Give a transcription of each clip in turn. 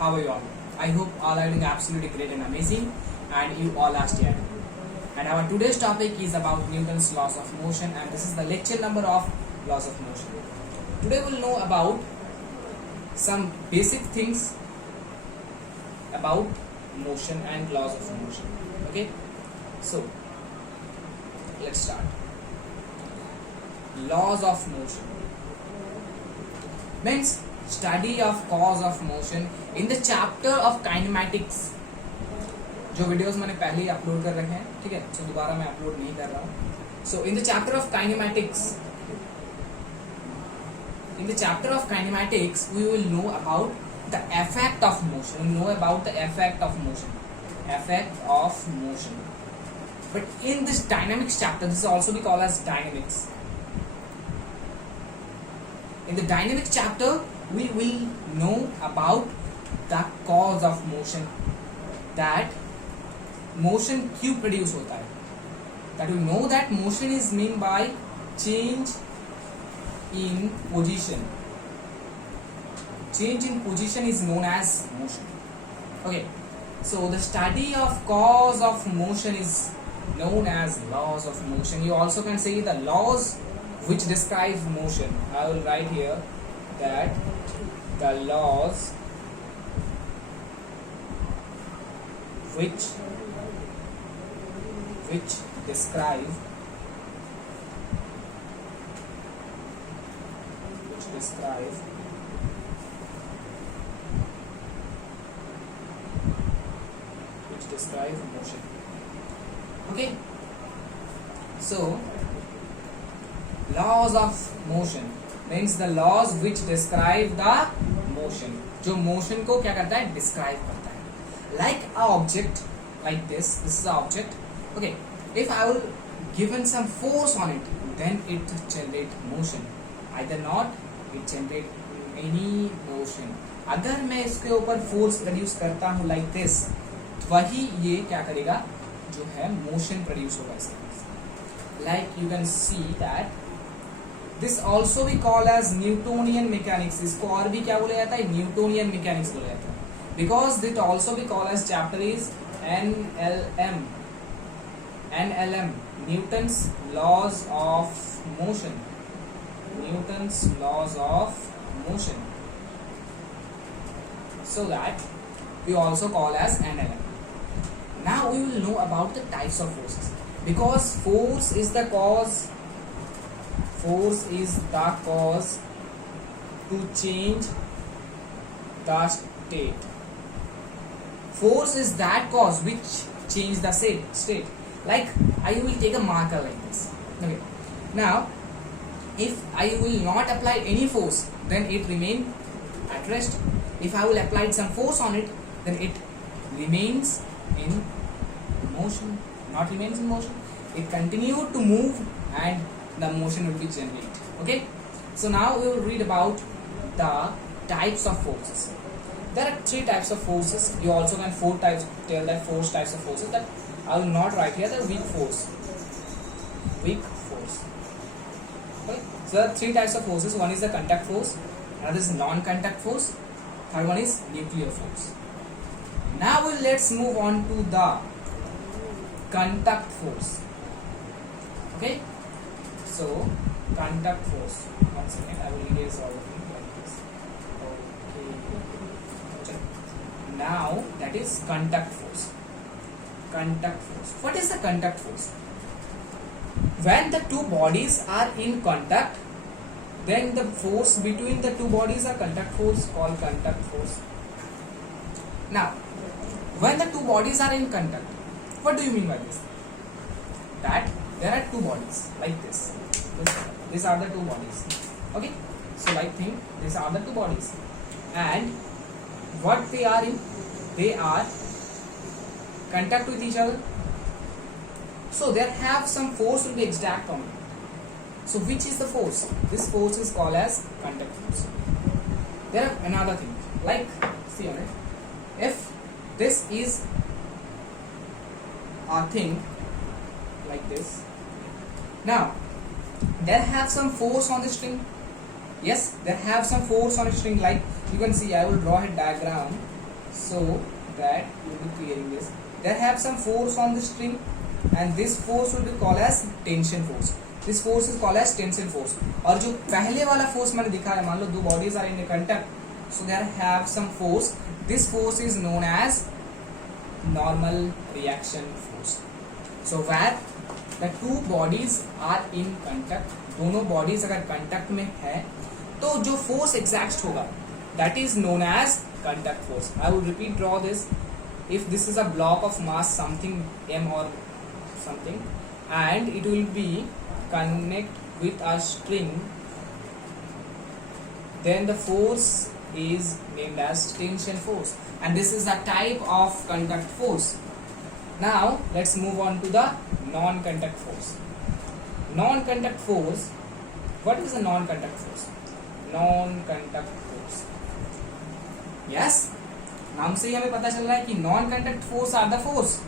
How are you all? I hope all are doing absolutely great and amazing, and you all are staying. And our today's topic is about Newton's laws of motion, and this is the lecture number of laws of motion. Today we'll know about some basic things about motion and laws of motion. Okay, so let's start. Laws of motion means study of cause of motion in the chapter of kinematics. जो videos मैंने पहले ही upload कर रखे हैं, ठीक है, तो दोबारा मैं अपलोड नहीं कर रहा हूँ. So in the chapter of kinematics, we will know about the effect of motion. We know about the effect of motion. But in this dynamics chapter, this is also be called as dynamics. In the dynamics chapter, we will know about the cause of motion, that motion क्यों produce होता है. That we know that motion is meant by change in position. Change in position is known as motion. Okay, so the study of cause of motion is known as laws of motion. You also can say the laws which describe motion. I will write here that the laws which describe motion. Okay, so laws of motion means the laws which describe the motion. जो motion को क्या करता है, describe करता है. Like a object like this is the object. Okay, if I will given some force on it, then it generate motion. Either not, it generate any motion. अगर मैं इसके ऊपर force produce करता हूँ like this, वही ये क्या करेगा, जो है motion produce होगा इसके. Like you can see that this also we call as Newtonian mechanics. इसको और भी क्या बोला जाता है, Newtonian mechanics बोला जाता है. Because it also we call as chapter is NLM, Newton's laws of motion. So that we also call as NLM. Now we will know about the types of forces, because force is the cause to change the state. Force is that cause which change the state. Like I will take a marker like this. Okay. Now, if I will not apply any force, then it remain at rest. If I will apply some force on it, then it remains in motion. Not remains in motion. It continue to move and the motion will be generated. Okay. So now we will read about the types of forces. There are 3 types of forces. You also can 4 types. Tell that 4 types of forces. That I will not write here. The weak force. Okay. So there are 3 types of forces. One is the contact force. Another is non-contact force. Third one is nuclear force. Now let's move on to the contact force. Okay. So contact force. 1 second. I will erase all of it like this. Okay. Now that is contact force. What is the contact force? When the 2 bodies are in contact, then the force between the 2 bodies are contact force, called contact force. Now, when the 2 bodies are in contact, what do you mean by this? That there are 2 bodies like this. These are the 2 bodies. Okay, so like think these are the 2 bodies, and what they are in, they are contact with each other. So there have some force will be exact on it. So which is the force? This force is called as contact force. There are another thing, like see on it. If this is a thing like this, now there have some force on the string. Yes, there have some force on the string. Like you can see, I will draw a diagram so that you will be clearing this. There have some force on the string and this force will be called as tension force. This force is called as tension force. और जो पहले वाला force मैंने दिखाया, मान लो दो bodies are in a contact, so they have some force. This force is known as normal reaction force. So where the two bodies are in contact, दोनों bodies अगर contact में है तो जो force exact होगा that is known as contact force. I will repeat, draw this. If this is a block of mass something m or something and it will be connect with a string, then the force is named as tension force, and this is a type of contact force. Now let's move on to the non-contact force. Non-contact force, what is a non-contact force? Non-contact force, yes, नाम से ही हमें पता चल रहा है कि non-contact force are the force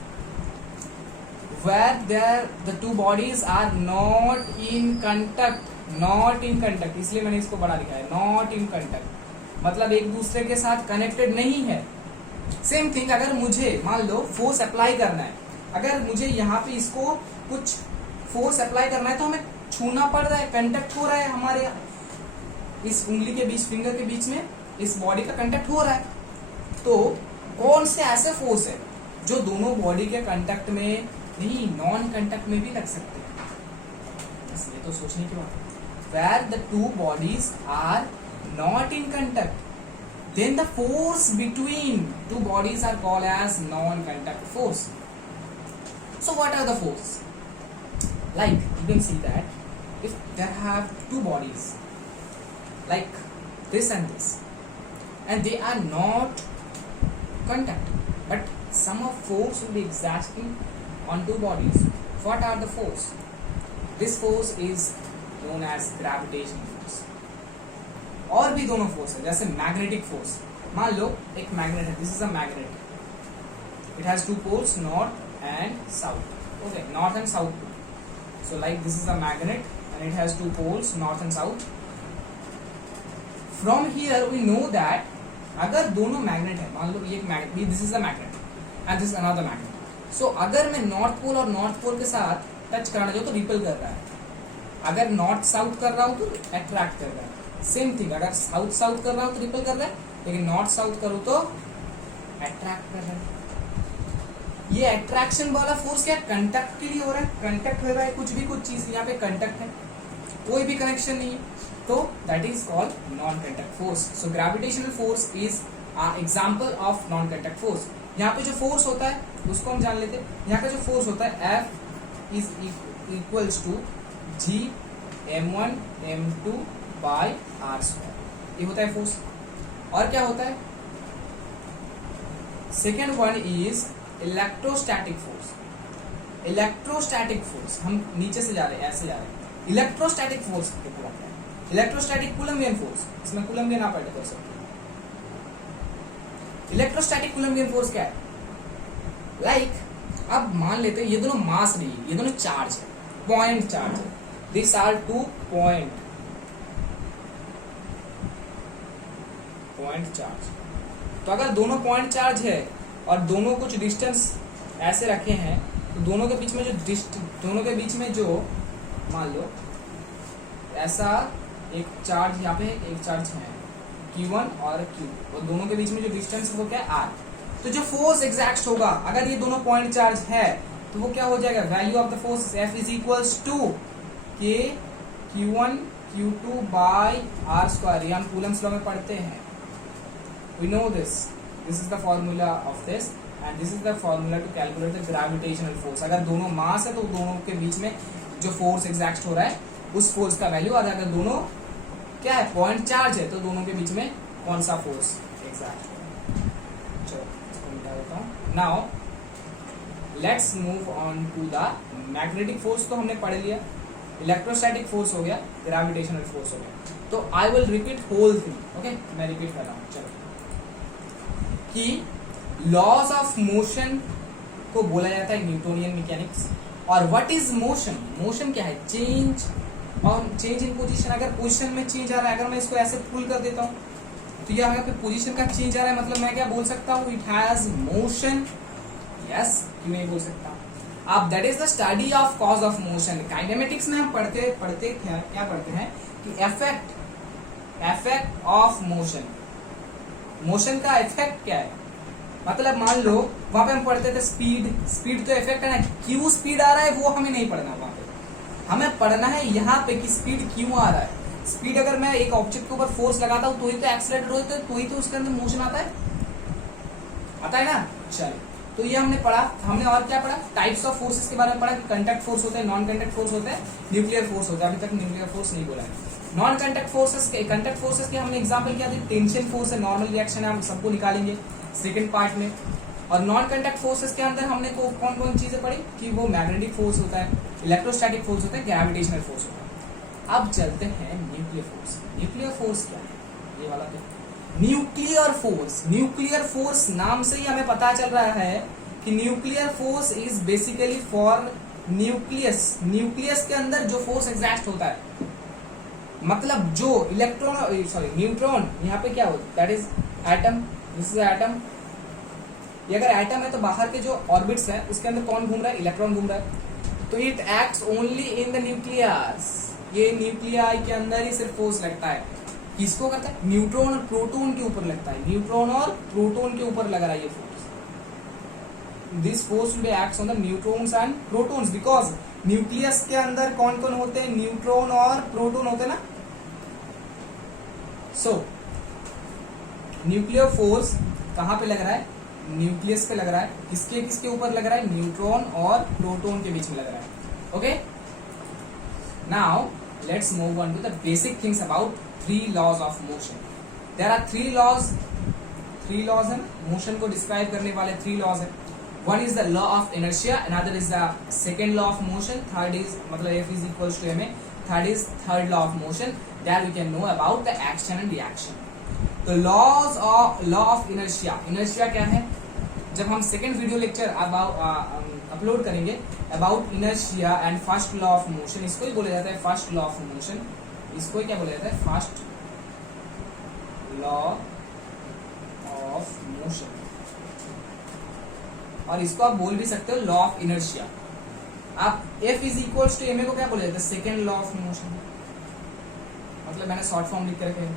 where the two bodies are not in contact. Not in contact, इसलिए मैंने इसको बड़ा लिखा है, not in contact, मतलब एक दूसरे के साथ कनेक्टेड नहीं है. सेम थिंग, अगर मुझे मान लो फोर्स अप्लाई करना है, अगर मुझे यहाँ पे इसको कुछ फोर्स अप्लाई करना है तो हमें छूना पड़ रहा है, कंटेक्ट हो रहा है, हमारे इस उंगली के बीच, फिंगर के बीच में इस बॉडी का कंटेक्ट हो रहा है. तो कौन से ऐसे फोर्स है जो दोनों बॉडी के कंटेक्ट में नहीं, नॉन कंटेक्ट में भी लग सकते हैं? इसलिए तो सोचने की बात है. Where the two bodies are not in contact, then the force between two bodies are called as non-contact force. So what are the forces? Like you can see that if there have two bodies like this and this, and they are not contact, but some of force will be exerting on two bodies. What are the force? This force is known as gravitational force. और भी दोनों force है, जैसे magnetic force. मान लो एक magnet है, this is a magnet, it has two poles, north and south. Okay, north and south pole. So like this is a magnet and it has two poles, north and south. From here we know that अगर दोनों magnet है, मान लो ये एक magnet, this is a magnet and this is another magnet. So अगर मैं north pole और नॉर्थ पोल के साथ टच कराना चाहूँ तो रिपेल कर रहा है, अगर नॉर्थ साउथ कर रहा हूँ तो अट्रैक्ट कर रहा है. सेम थिंग, अगर साउथ साउथ कर रहा हूँ तो रिपेल कर रहा है, लेकिन नॉर्थ साउथ करूँ तो अट्रैक्ट कर रहा है. ये अट्रैक्शन वाला फोर्स क्या कंटैक्ट के लिए हो रहा है, कंटैक्ट हो रहा है, कुछ भी कुछ चीज यहाँ पे कंटैक्ट है, कोई भी कनेक्शन नहीं है, तो that is called non contact force. So gravitational force is example of non contact force. यहाँ पे जो फोर्स होता है उसको हम जान लेते हैं. यहाँ का जो फोर्स होता है F is equals to G m1 m2 by r square, ये होता है फोर्स. और क्या होता है, second one is electrostatic force. Electrostatic force, हम नीचे से जा रहे हैं, ऐसे जा रहे हैं. इलेक्ट्रोस्टैटिक फोर्स क्या है? इलेक्ट्रोस्टैटिक कूलम्बियन फोर्स, इसमें कूलम्बियन आप ऐड कर सकते हो. इलेक्ट्रोस्टैटिक कूलम्बियन फोर्स क्या है? लाइक अब मान लेते हैं ये दोनों मास नहीं है, ये दोनों चार्ज है, पॉइंट चार्ज है. This are two point charge. तो अगर दोनों पॉइंट चार्ज है और दोनों कुछ डिस्टेंस ऐसे रखे हैं, तो दोनों के बीच में जो मान लो ऐसा एक चार्ज यहाँ पे एक चार्ज है Q1 और Q, और दोनों के बीच में जो डिस्टेंस है वो क्या है, R. तो जो फोर्स एग्जैक्ट होगा अगर ये दोनों पॉइंट चार्ज है तो वो क्या हो जाएगा, value of the force F is equals to K Q1 Q2 by R square. ये हम कूलम्स लॉ में पढ़ते हैं. We know this. This is the formula of this, and this is the formula to calculate the gravitational force. अगर दोनों मास है तो दोनों के बीच में जो फोर्स एग्जैक्ट हो रहा है उस फोर्स का वैल्यू, और अगर दोनों क्या है पॉइंट चार्ज है तो दोनों के बीच में कौन सा फोर्स एग्जैक्ट हो रहा है. चलो इसको मिटा देता हूँ. Now let's move on to the magnetic force. तो हमने पढ़ लिया, इलेक्ट्रोस्टैटिक फोर्स हो गया, ग्रेविटेशनल फोर्स हो गया. तो I will repeat whole thing. Okay, मैं रिपीट कर रहा हूँ. चलो कि लॉज ऑफ मोशन को बोला जाता है न्यूटोनियन मैकेनिक्स. और व्हाट इज मोशन? मोशन क्या है? चेंज और चेंज इन पोजीशन. अगर पोजीशन में चेंज आ रहा है, अगर मैं इसको ऐसे पुल कर देता हूँ तो यहाँ पे पोजीशन का चेंज आ रहा है, मतलब मैं क्या बोल सकता हूँ, इट हैज मोशन। यस, क्यों नहीं बोल सकता। अब that is the study of cause of motion. Kinematics में हम पढ़ते क्या पढ़ते हैं कि इफेक्ट ऑफ मोशन, मोशन का इफेक्ट क्या है। मतलब मान लो वहां पे हम पढ़ते थे स्पीड तो इफेक्ट है ना, क्यों स्पीड आ रहा है वो हमें नहीं पढ़ना, वहां पे हमें पढ़ना है यहाँ पे कि स्पीड क्यों आ रहा है। स्पीड अगर मैं एक ऑब्जेक्ट के ऊपर फोर्स लगाता हूँ तो ही तो एक्सीलरेटर होता है, तो ही तो उसके अंदर मोशन आता है ना। चलो, तो ये हमने पढ़ा। हमने और क्या पढ़ा, टाइप्स ऑफ फोर्सेस के बारे में पढ़ा कि कंटैक्ट फोर्स होते हैं, नॉन कंटैक्ट फोर्स होते हैं, न्यूक्लियर फोर्स होता है। अभी तक न्यूक्लियर फोर्स नहीं बोला है। नॉन कंटैक्ट फोर्सेस के हमने एग्जांपल किया था, टेंशन फोर्स है, नॉर्मल रिएक्शन है, हम सबको निकालेंगे सेकंड पार्ट में। और नॉन कंटैक्ट फोर्सेस के अंदर हमने कौन कौन चीजें पढ़ी कि वो मैग्नेटिक फोर्स होता है, इलेक्ट्रोस्टैटिक फोर्स होता है, ग्रेविटेशनल फोर्स होता है। अब चलते हैं न्यूक्लियर फोर्स। न्यूक्लियर फोर्स क्या है, ये वाला तो न्यूक्लियर फोर्स नाम से ही हमें पता चल रहा है कि nuclear force is basically for nucleus के अंदर जो फोर्स एग्जैक्ट होता है, मतलब जो न्यूट्रॉन यहाँ पे क्या होता है, that is atom, this is atom. ये अगर एटम है तो बाहर के जो ऑर्बिट्स है उसके अंदर कौन घूम रहा है, इलेक्ट्रॉन घूम रहा है। तो it acts only in the nucleus, ये न्यूक्लियाई के अंदर ही सिर्फ फोर्स लगता है। किसको करता है, न्यूट्रॉन और प्रोटॉन के ऊपर लगता है, न्यूट्रॉन और प्रोटॉन के ऊपर लग रहा है ये force. This force will acts on the neutrons and protons, because nucleus के अंदर कौन कौन होते हैं, न्यूट्रॉन और प्रोटॉन होते हैं ना। सो न्यूक्लियर फोर्स कहां पे लग रहा है, न्यूक्लियस पे लग रहा है। किसके ऊपर लग रहा है, न्यूट्रॉन और प्रोटॉन के बीच में लग रहा है। Okay, now let's move on to the basic things about three laws of motion. There are three laws है मोशन को डिस्क्राइब करने वाले थ्री लॉज है। One is the law of inertia, another is the second law of motion, third is मतलब F is equals to ma, third is third law of motion, that we can know about the action and reaction. तो law of inertia क्या है, जब हम second video lecture upload करेंगे about inertia and first law of motion, इसको ही बोला जाता है फर्स्ट लॉ ऑफ मोशन, इसको ही क्या बोला जाता है, फर्स्ट लॉ ऑफ मोशन, और इसको आप बोल भी सकते हो लॉ ऑफ इनर्शिया। आप F is equals to ma को क्या बोला जाता है, सेकेंड लॉ ऑफ मोशन, मतलब मैंने शॉर्ट फॉर्म लिख के रखे हैं,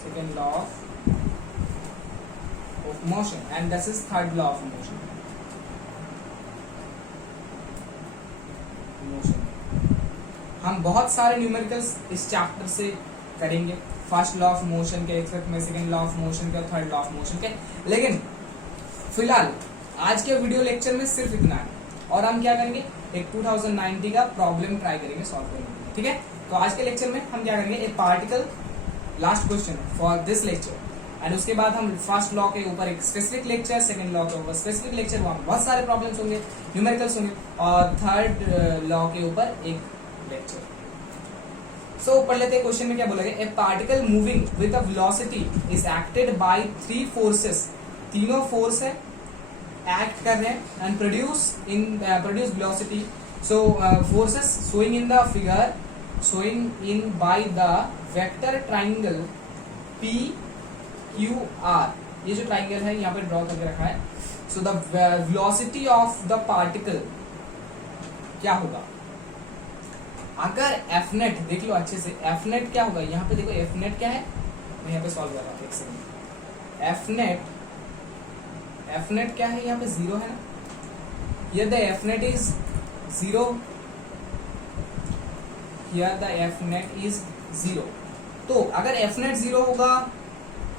second law of motion, and this is third law of motion. हम बहुत सारे न्यूमेरिकल्स इस चैप्टर से करेंगे, फर्स्ट लॉ ऑफ मोशन के एक्सेप्ट में, सेकंड लॉ ऑफ मोशन के और थर्ड लॉ ऑफ मोशन के। लेकिन फिलहाल आज के वीडियो लेक्चर में सिर्फ इतना है, और हम क्या करेंगे, एक 2090 का प्रॉब्लम ट्राई करेंगे सॉल्व करने के लिए। ठीक है, तो आज के लेक्चर में हम क्या करेंगे, एक particle last question for this lecture, and उसके बाद हम फर्स्ट लॉ के ऊपर एक स्पेसिफिक लेक्चर, सेकंड लॉ के ऊपर स्पेसिफिक लेक्चर, वहां बहुत सारे प्रॉब्लम्स होंगे, न्यूमेरिकल्स होंगे, और थर्ड लॉ के ऊपर एक लेक्चर। सो पढ़ लेते हैं क्वेश्चन में क्या बोला गया, ए particle moving with a velocity is acted by three forces, तीनों फोर्स है एक्ट कर रहे हैं and produce velocity. So forces showing in the figure, showing in by the vector triangle PQR, ये जो ट्राइंगल है यहाँ पे ड्रॉ करके रखा है। So the velocity of the particle क्या होगा, अगर F नेट देख लो अच्छे से, F नेट क्या होगा, यहाँ पे देखो F नेट क्या है, मैं यहाँ पे सॉल्व कर रहा हूँ एक सेकंड। F नेट क्या है, यहाँ पे 0 है ना, ये the F net is 0, here the F net is 0। तो अगर F net 0 होगा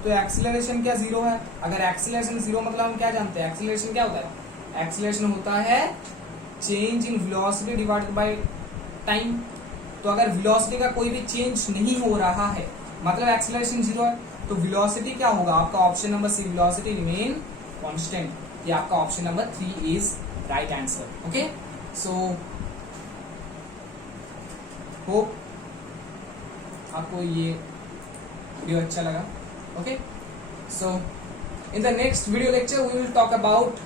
तो एक्सीलरेशन क्या 0 है, अगर एक्सीलरेशन 0 मतलब हम क्या जानते हैं, एक्सीलरेशन क्या होता है, एक्सीलरेशन होता है change in velocity divided by time. तो अगर वेलोसिटी का कोई भी चेंज नहीं हो रहा है मतलब एक्सीलरेशन 0 है, तो वेलोसिटी क्या होगा, आपका option number C, velocity remain constant, ये आपका option number 3 is right answer. Okay, so hope आपको ये वीडियो अच्छा लगा। Okay, so in the next video lecture we will talk about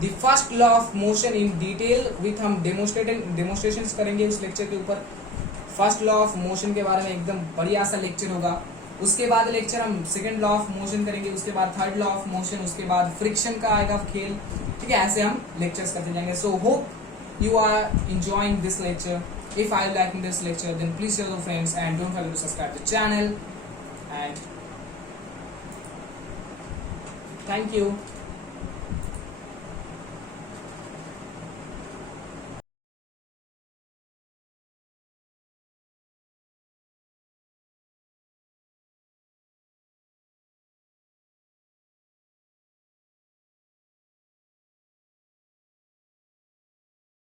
the first law of motion in detail with, हम demonstrations करेंगे उस lecture के ऊपर। फर्स्ट लॉ ऑफ मोशन के बारे में एकदम बढ़िया सा लेक्चर होगा, उसके बाद लेक्चर हम सेकंड लॉ ऑफ मोशन करेंगे, उसके बाद थर्ड लॉ ऑफ मोशन, उसके बाद फ्रिक्शन का आएगा खेल, ठीक है। ऐसे हम लेक्चर्स करते जाएंगे। So hope you are enjoying this lecture. If I liking this lecture, then please share with your friends and don't forget to subscribe the channel. And thank you.